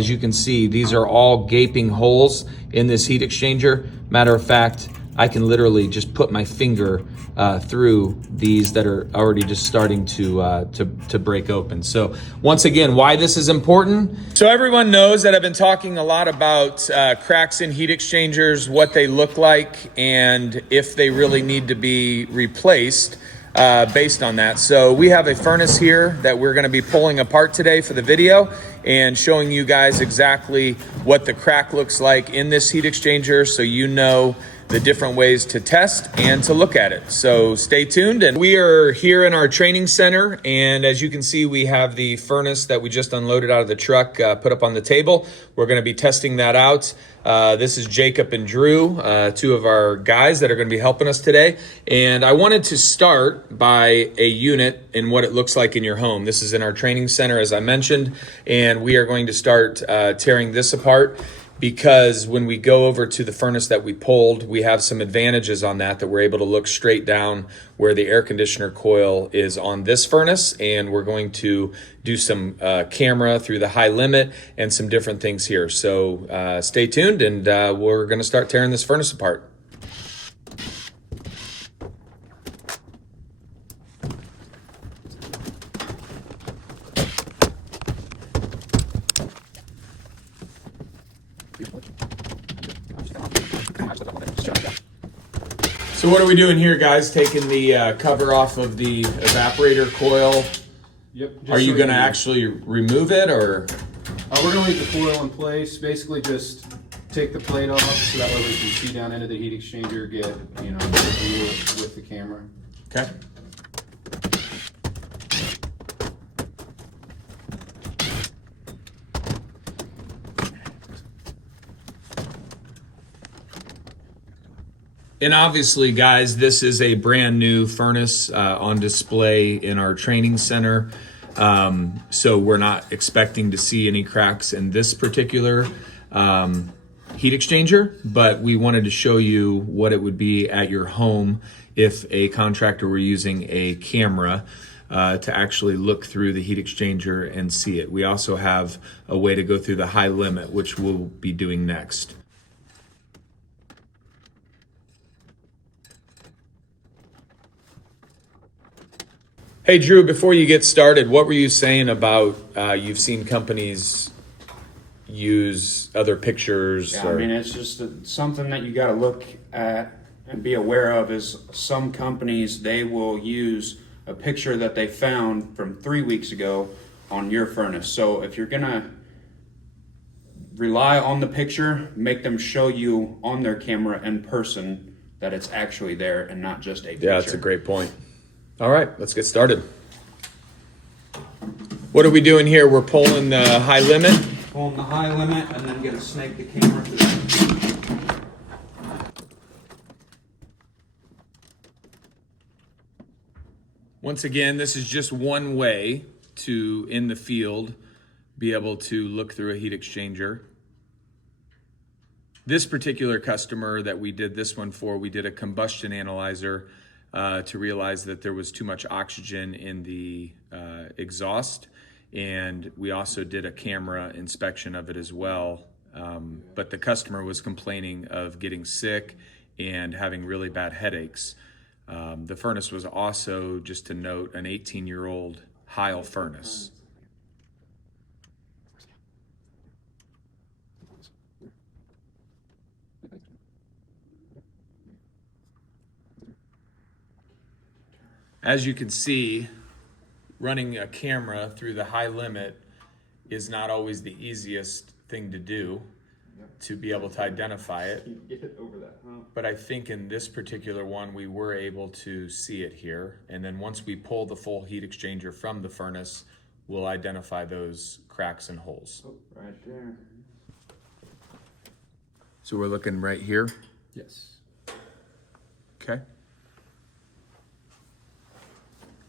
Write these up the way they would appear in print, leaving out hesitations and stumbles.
As you can see, these are all gaping holes in this heat exchanger. Matter of fact, I can literally just put my finger through these that are already just starting to break open. So once again, why this is important. So everyone knows that I've been talking a lot about cracks in heat exchangers, what they look like, and if they really need to be replaced. Based on that. So we have a furnace here that we're going to be pulling apart today for the video and showing you guys exactly what the crack looks like in this heat exchanger, so you know the different ways to test and to look at it. So stay tuned. And we are here in our training center, and as you can see, we have the furnace that we just unloaded out of the truck put up on the table. We're going to be testing that out. This is Jacob and Drew, two of our guys that are going to be helping us today. And I wanted to start by a unit and what it looks like in your home. This is in our training center, as I mentioned, and we are going to start tearing this apart, because when we go over to the furnace that we pulled, we have some advantages on that we're able to look straight down where the air conditioner coil is on this furnace, and we're going to do some camera through the high limit and some different things here. So stay tuned, and we're going to start tearing this furnace apart. So what are we doing here, guys? Taking the cover off of the evaporator coil. Yep. Are you going to actually remove it, or? We're going to leave the coil in place. Basically, just take the plate off so that way we can see down into the heat exchanger, get a view with the camera. Okay. And obviously, guys, this is a brand new furnace on display in our training center. So we're not expecting to see any cracks in this particular heat exchanger, but we wanted to show you what it would be at your home if a contractor were using a camera to actually look through the heat exchanger and see it. We also have a way to go through the high limit, which we'll be doing next. Hey, Drew, before you get started, what were you saying about you've seen companies use other pictures? Yeah, I mean, it's just something that you got to look at and be aware of is some companies, they will use a picture that they found from 3 weeks ago on your furnace. So if you're going to rely on the picture, make them show you on their camera in person that it's actually there and not just a picture. Yeah, that's a great point. All right, let's get started. What are we doing here? We're pulling the high limit. Pulling the high limit and then gonna snake the camera through. Once again, this is just one way to, in the field, be able to look through a heat exchanger. This particular customer that we did this one for, we did a combustion analyzer to realize that there was too much oxygen in the exhaust, and we also did a camera inspection of it as well. But the customer was complaining of getting sick and having really bad headaches. The furnace was also, just to note, an 18-year-old Heil furnace. As you can see, running a camera through the high limit is not always the easiest thing to do to be able to identify it. Get it over that hump. But I think in this particular one, we were able to see it here. And then once we pull the full heat exchanger from the furnace, we'll identify those cracks and holes. Oh, right there. So we're looking right here. Yes. Okay.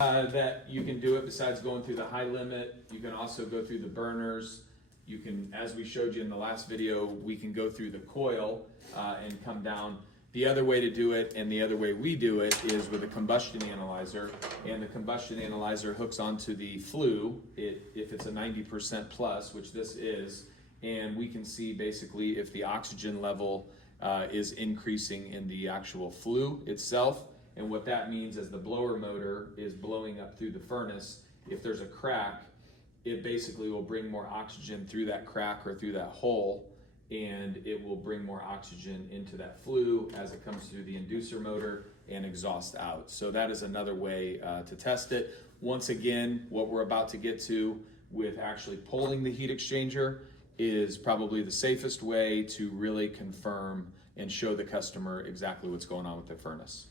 That you can do it besides going through the high limit. You can also go through the burners. You can, as we showed you in the last video, we can go through the coil and come down. The other way to do it, and the other way we do it, is with a combustion analyzer. And the combustion analyzer hooks onto the flue, if it's a 90% plus, which this is, and we can see basically if the oxygen level is increasing in the actual flue itself. And what that means is the blower motor is blowing up through the furnace. If there's a crack, it basically will bring more oxygen through that crack or through that hole, and it will bring more oxygen into that flue as it comes through the inducer motor and exhaust out. So that is another way to test it. Once again, what we're about to get to with actually pulling the heat exchanger is probably the safest way to really confirm and show the customer exactly what's going on with their furnace.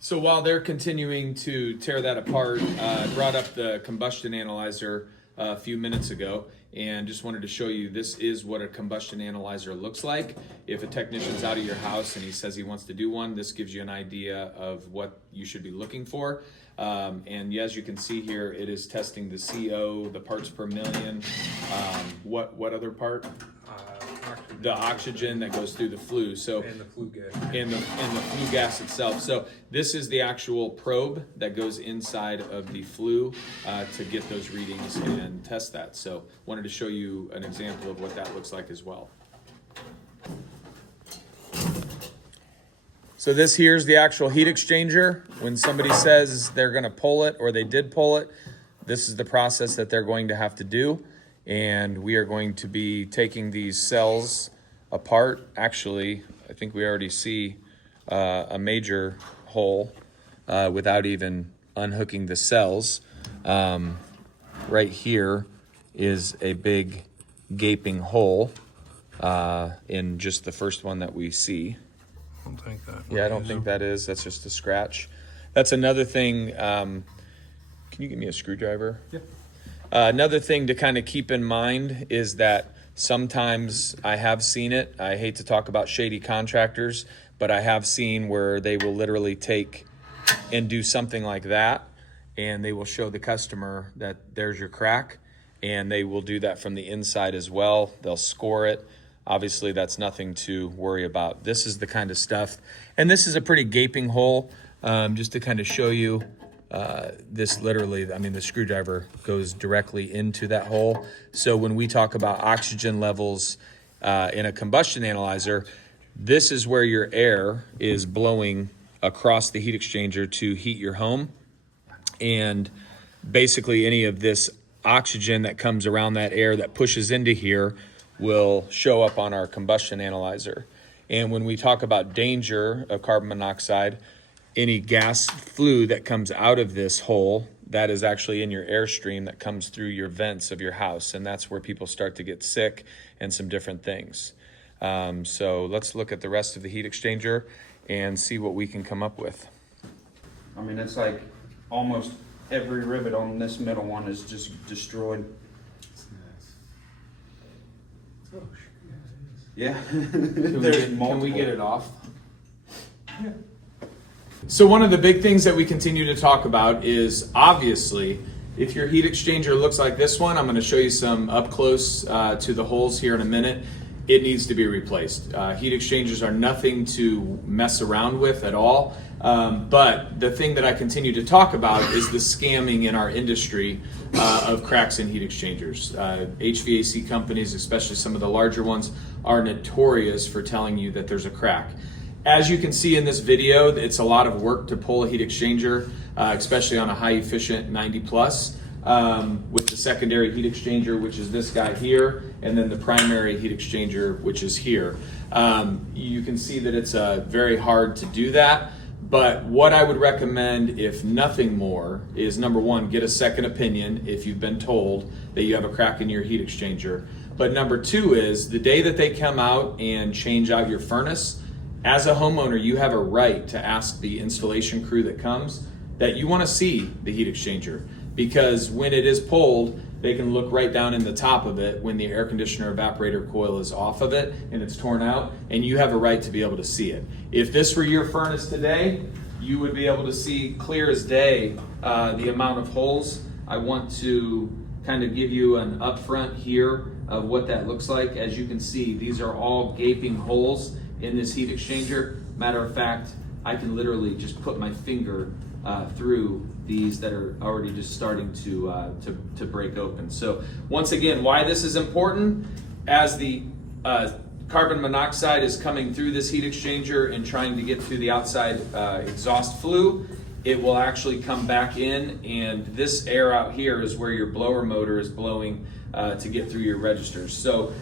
So while they're continuing to tear that apart, I brought up the combustion analyzer a few minutes ago and just wanted to show you this is what a combustion analyzer looks like. If a technician's out of your house and he says he wants to do one, this gives you an idea of what you should be looking for. And as you can see here, it is testing the CO, the parts per million. What other part? The oxygen that goes through the flue. So And the flue gas. and the flue gas itself. So this is the actual probe that goes inside of the flue to get those readings and test that. So wanted to show you an example of what that looks like as well. So this here's the actual heat exchanger. When somebody says they're going to pull it or they did pull it, this is the process that they're going to have to do. And we are going to be taking these cells apart. Actually, I think we already see a major hole without even unhooking the cells. Right here is a big gaping hole in just the first one that we see. I don't think that. Yeah, I don't think that is. That's just a scratch. That's another thing. Can you give me a screwdriver? Yeah. Another thing to kind of keep in mind is that sometimes I have seen it. I hate to talk about shady contractors, but I have seen where they will literally take and do something like that, and they will show the customer that there's your crack, and they will do that from the inside as well. They'll score it. Obviously, that's nothing to worry about. This is the kind of stuff, and this is a pretty gaping hole, just to kind of show you. This literally, I mean, the screwdriver goes directly into that hole. So when we talk about oxygen levels in a combustion analyzer, this is where your air is blowing across the heat exchanger to heat your home. And basically any of this oxygen that comes around that air that pushes into here will show up on our combustion analyzer. And when we talk about danger of carbon monoxide, any gas flue that comes out of this hole, that is actually in your airstream that comes through your vents of your house. And that's where people start to get sick and some different things. So let's look at the rest of the heat exchanger and see what we can come up with. I mean, it's like almost every rivet on this middle one is just destroyed. Oh, yeah, it is. Yeah. Can we get it off? Yeah. So one of the big things that we continue to talk about is obviously if your heat exchanger looks like this one, I'm going to show you some up close to the holes here in a minute. It needs to be replaced. Heat exchangers are nothing to mess around with at all. But the thing that I continue to talk about is the scamming in our industry of cracks in heat exchangers. HVAC companies, especially some of the larger ones, are notorious for telling you that there's a crack. As you can see in this video, it's a lot of work to pull a heat exchanger, especially on a high efficient 90 plus, with the secondary heat exchanger, which is this guy here, and then the primary heat exchanger, which is here. You can see that it's very hard to do that, but what I would recommend, if nothing more, is number one, get a second opinion if you've been told that you have a crack in your heat exchanger. But number two is the day that they come out and change out your furnace, as a homeowner, you have a right to ask the installation crew that comes that you want to see the heat exchanger, because when it is pulled, they can look right down in the top of it when the air conditioner evaporator coil is off of it and it's torn out, and you have a right to be able to see it. If this were your furnace today, you would be able to see clear as day the amount of holes. I want to kind of give you an upfront here of what that looks like. As you can see, these are all gaping holes in this heat exchanger. Matter of fact, I can literally just put my finger through these that are already just starting to break open. So once again, why this is important, as the carbon monoxide is coming through this heat exchanger and trying to get through the outside exhaust flue, it will actually come back in, and this air out here is where your blower motor is blowing to get through your registers. So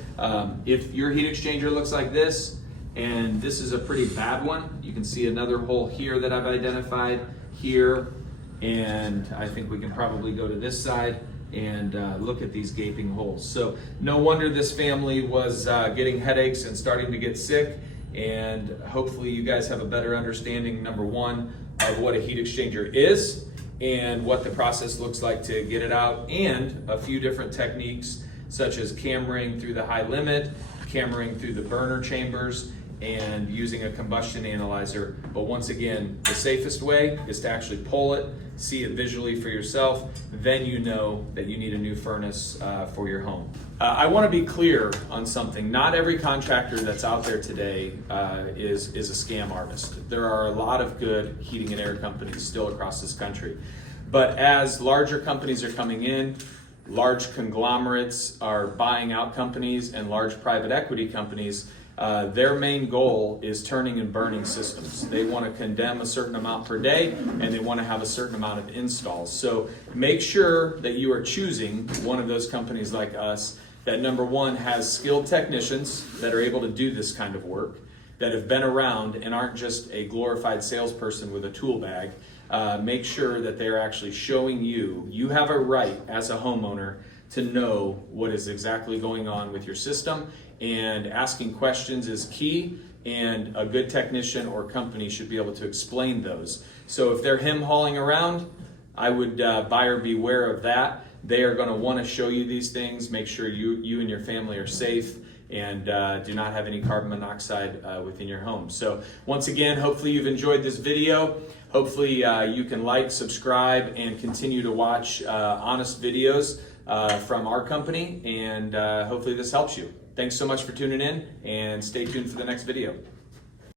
if your heat exchanger looks like this, and this is a pretty bad one, you can see another hole here that I've identified here, and I think we can probably go to this side and look at these gaping holes. So no wonder this family was getting headaches and starting to get sick, and hopefully you guys have a better understanding, number one, of what a heat exchanger is and what the process looks like to get it out, and a few different techniques such as cameraing through the high limit, cameraing through the burner chambers, and using a combustion analyzer. But once again, the safest way is to actually pull it, see it visually for yourself, then you know that you need a new furnace for your home. I want to be clear on something. Not every contractor that's out there today is a scam artist. There are a lot of good heating and air companies still across this country. But as larger companies are coming in, large conglomerates are buying out companies, and large private equity companies, their main goal is turning and burning systems. They want to condemn a certain amount per day, and they want to have a certain amount of installs. So make sure that you are choosing one of those companies like us that, number one, has skilled technicians that are able to do this kind of work, that have been around and aren't just a glorified salesperson with a tool bag. Make sure that they're actually showing you have a right as a homeowner to know what is exactly going on with your system, and asking questions is key, and a good technician or company should be able to explain those. So if they're him-hauling around, I would buyer beware of that. They are going to want to show you these things, make sure you and your family are safe, and do not have any carbon monoxide within your home. So once again, hopefully you've enjoyed this video. Hopefully you can like, subscribe, and continue to watch honest videos from our company, and hopefully this helps you. Thanks so much for tuning in, and stay tuned for the next video.